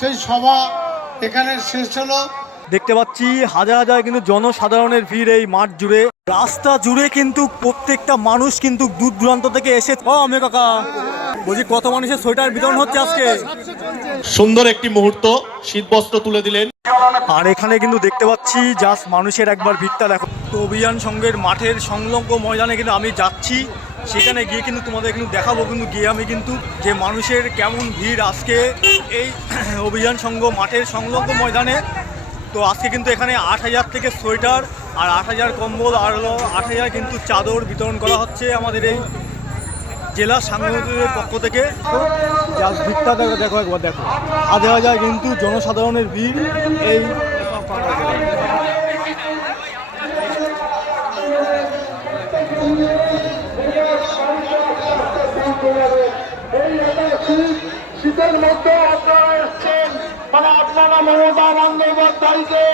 সেই সভা এখানে শেষ হলো। দেখতে পাচ্ছি হাজার হাজার কিন্তু জনসাধারণের ভিড় এই মাঠ জুড়ে। রাস্তা জুড়ে কিন্তু প্রত্যেকটা মানুষ কিন্তু দূর দূরান্ত থেকে এসে আমি কাকা বলছি কত মানুষের সোয়েটার বিতরণ হচ্ছে আজকে? সুন্দর একটি মুহূর্ত শীতবস্ত্র তুলে দিলেন। আর এখানে কিন্তু দেখতে পাচ্ছি জাস্ট মানুষের একবার ভিড়টা দেখো। তো অভিযান সংঘের মাঠের সংলগ্ন ময়দানে কিন্তু আমি যাচ্ছি। সেখানে গিয়ে কিন্তু তোমাদের কিন্তু দেখাবো কিন্তু গিয়ে আমি কিন্তু যে মানুষের কেমন ভিড় আজকে এই অভিযান সংঘ মাঠের সংলগ্ন ময়দানে। তো আজকে কিন্তু এখানে আট হাজার থেকে সোয়েটার আর আট হাজার কম্বল আর আট হাজার কিন্তু চাদর বিতরণ করা হচ্ছে আমাদের এই জেলা সাংগঠনিকের পক্ষ থেকে। ভিড়টা দেখো দেখো একবার দেখো। হাজার হাজার কিন্তু জনসাধারণের ভিড় এই মধ্যে এসছেন মানে আপনারা মমতা বন্দ্যোপাধ্যায়কে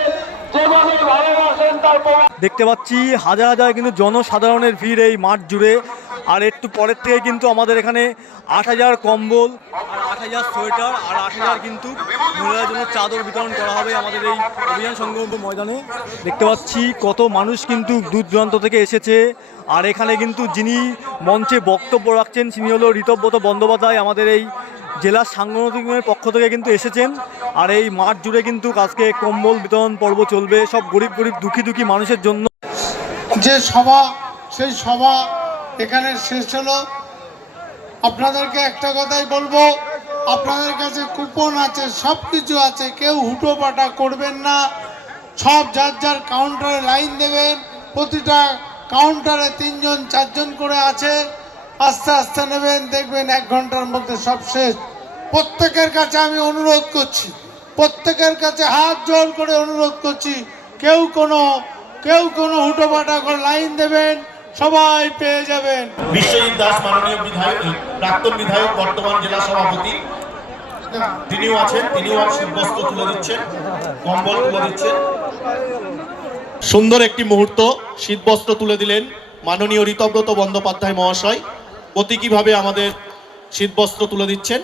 যেভাবে ভালোবাসেন তারপর দেখতে পাচ্ছি, হাজার হাজার কিন্তু জনসাধারণের ভিড় এই মাঠ জুড়ে। আর একটু পরের থেকে কিন্তু আমাদের এখানে আট হাজার কম্বল, আর আট হাজার সোয়েটার, আর আট হাজার কিন্তু মহিলাদের জন্য চাদর বিতরণ করা হবে আমাদের এই অভিযান সংগ্রাম ময়দানে। দেখতে পাচ্ছি, কত মানুষ কিন্তু দূর দূরান্ত থেকে এসেছে। আর এখানে কিন্তু যিনি মঞ্চে বক্তব্য রাখছেন, তিনি হলো ঋতব্রত বন্দ্যোপাধ্যায়, আমাদের এই জেলা সাংগঠনিকের পক্ষ থেকে কিন্তু এসেছেন। আর এই মাঠ জুড়ে কিন্তু আজকে কম্বল বিতরণ পর্ব চলবে। সব গরিব গরিব দুঃখী দুঃখী মানুষের জন্য। যে সভা, সেই সভা এখানে শেষ হলো। আপনাদেরকে একটা কথাই বলব, আপনাদের কাছে কুপন আছে সব কিছু আছে, কেউ হুটোপাটা করবেন না। সব যার যার কাউন্টারে লাইন দেবেন। প্রতিটা কাউন্টারে তিনজন, চারজন করে আছে। আস্তে আস্তে নেবেন, দেখবেন এক ঘণ্টার মধ্যে সব শেষ। প্রত্যেকের কাছে আমি অনুরোধ করছি, প্রত্যেকের কাছে হাত জোর করে অনুরোধ করছি, কেউ কোনো কেউ কোনো হুটোপাটা করে লাইন দেবেন, সবাই পেয়ে যাবেন। বিশ্বজিৎ দাস মাননীয় বিধায়ক, প্রাক্তন বিধায়ক, বর্তমান জেলা সভাপতি। তিনিও আছেন, তিনিও শীতবস্ত্র তুলে দিচ্ছেন, কম্বল তুলে দিচ্ছেন। সুন্দর একটি মুহূর্ত শীতবস্ত্র তুলে দিলেন মাননীয় ঋতব্রত বন্দ্যোপাধ্যায় মহাশয়। প্রতীকীভাবে আমাদের শীতবস্ত্র তুলে দিচ্ছেন।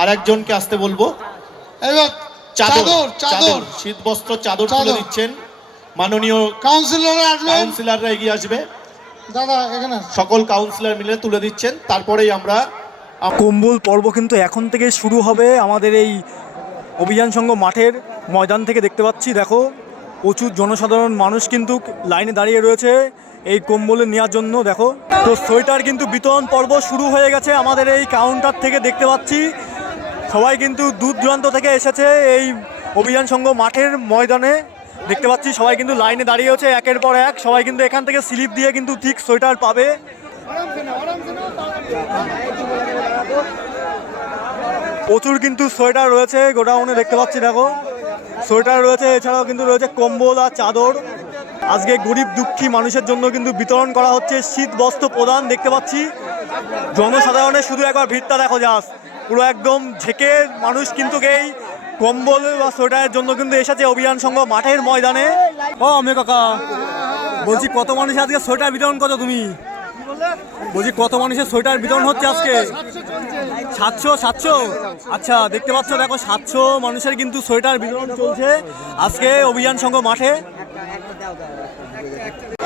আর একজনকে আসতে বলব। চাদর চাদর শীতবস্ত্র চাদর তুলে দিচ্ছেন। মাননীয় কাউন্সিলররা এগিয়ে আসবে। দাদা এখানে সকল কাউন্সিলর মিলে তুলে দিচ্ছেন। তারপরেই আমরা কম্বল পর্ব কিন্তু এখন থেকে শুরু হবে আমাদের এই অভিযান সংঘ মাঠের ময়দান থেকে। দেখতে পাচ্ছি দেখো প্রচুর জনসাধারণ মানুষ কিন্তু লাইনে দাঁড়িয়ে রয়েছে। এই কম্বলে নেওয়ার জন্য, দেখো। তো সোয়েটার কিন্তু বিতরণ পর্ব শুরু হয়ে গেছে আমাদের এই কাউন্টার থেকে দেখতে পাচ্ছি। সবাই কিন্তু দূর দূরান্ত থেকে এসেছে এই অভিযান সংঘ মাঠের ময়দানে। দেখতে পাচ্ছি সবাই কিন্তু লাইনে দাঁড়িয়ে আছে, একের পর এক। সবাই কিন্তু এখান থেকে স্লিপ দিয়ে কিন্তু ঠিক সোয়েটার পাবে। প্রচুর কিন্তু সোয়েটার রয়েছে, গোডাউনে দেখতে পাচ্ছি, দেখো। সোয়েটার রয়েছে, এছাড়াও কিন্তু রয়েছে কম্বল আর চাদর। আজকে গরিব দুঃখী মানুষের জন্য কিন্তু বিতরণ করা হচ্ছে শীত বস্ত্র প্রদান, দেখতে পাচ্ছি। জনসাধারণের শুধু একবার ভিড়টা দেখো যাস পুরো একদম ঝেঁকে মানুষ কিন্তু এই কম্বল বা সোয়েটারের জন্য কিন্তু এসেছে অভিযান সংঘ মাঠের ময়দানে। ও আমি কাকা। বলছি, কত মানুষ আজকে সোয়েটার বিতরণ করো তুমি? বলছি, কত মানুষের সোয়েটার বিতরণ হচ্ছে আজকে? সাতশো সাতশো? আচ্ছা দেখতে পাচ্ছ, দেখো, সাতশো মানুষের কিন্তু সোয়েটার বিতরণ চলছে আজকে অভিযান সংঘ মাঠে।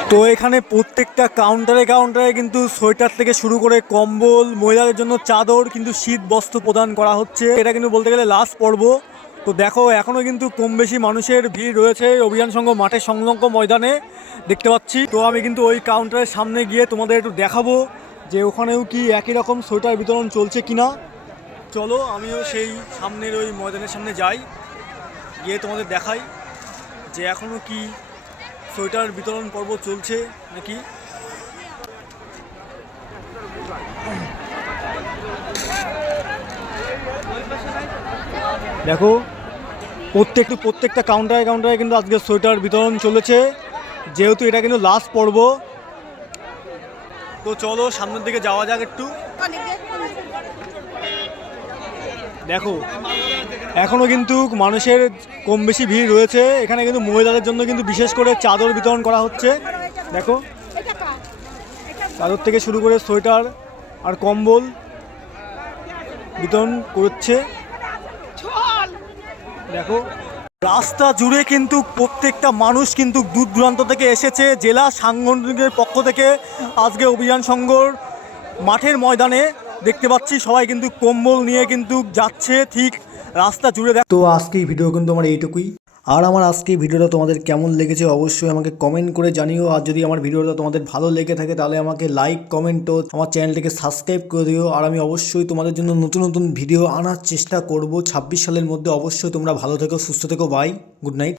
তো এখানে প্রত্যেকটা কাউন্টারে কাউন্টারে কিন্তু সোয়েটার থেকে শুরু করে কম্বল, মহিলাদের জন্য চাদর, কিন্তু শীত বস্ত্র প্রদান করা হচ্ছে। এটা কিন্তু বলতে গেলে লাস্ট পর্ব। তো দেখো এখনও কিন্তু কম বেশি মানুষের ভিড় রয়েছে অভিযান সংঘ মাঠের সংলগ্ন ময়দানে। দেখতে পাচ্ছি। তো আমি কিন্তু ওই কাউন্টারের সামনে গিয়ে তোমাদের একটু দেখাবো যে ওখানেও কি একই রকম সোয়েটার বিতরণ চলছে কিনা। চলো, আমিও সেই সামনের ওই ময়দানের সামনে যাই। গিয়ে তোমাদের দেখাই যে এখনও কি সোয়েটার বিতরণ পর্ব চলছে নাকি? দেখো, প্রত্যেক প্রত্যেকটা কাউন্টারে কাউন্টারে কিন্তু আজকে সোয়েটার বিতরণ চলেছে। যেহেতু এটা কিন্তু লাস্ট পর্ব, তো চলো সামনের দিকে যাওয়া যাক একটু। দেখো এখনও কিন্তু মানুষের কম বেশি ভিড় রয়েছে। এখানে কিন্তু মহিলাদের জন্য কিন্তু বিশেষ করে চাদর বিতরণ করা হচ্ছে। দেখো, চাদর থেকে শুরু করে সোয়েটার আর কম্বল বিতরণ করছে। দেখো, রাস্তা জুড়ে কিন্তু প্রত্যেকটা মানুষ কিন্তু দূর দূরান্ত থেকে এসেছে। জেলা সাংগঠনিকের পক্ষ থেকে আজকে অভিযান সংঘর মাঠের ময়দানে দেখতে পাচ্ছি সবাই কিন্তু কম্বল নিয়ে কিন্তু যাচ্ছে ঠিক রাস্তা জুড়ে দেখ তো আজকে ভিডিও কিন্তু আমার এইটুকুই। আর আমার আজকে ভিডিওটা তোমাদের কেমন লেগেছে অবশ্যই আমাকে কমেন্ট করে জানিও। আর যদি আমার ভিডিওটা তোমাদের ভালো লেগে থাকে তাহলে আমাকে লাইক কমেন্ট ও আমার চ্যানেলটিকে সাবস্ক্রাইব করে দিও। আর আমি অবশ্যই তোমাদের জন্য নতুন নতুন ভিডিও আনার চেষ্টা করব। ছাব্বিশ সালের মধ্যে অবশ্যই তোমরা ভালো থেকো, সুস্থ থেকো বাই গুড নাইট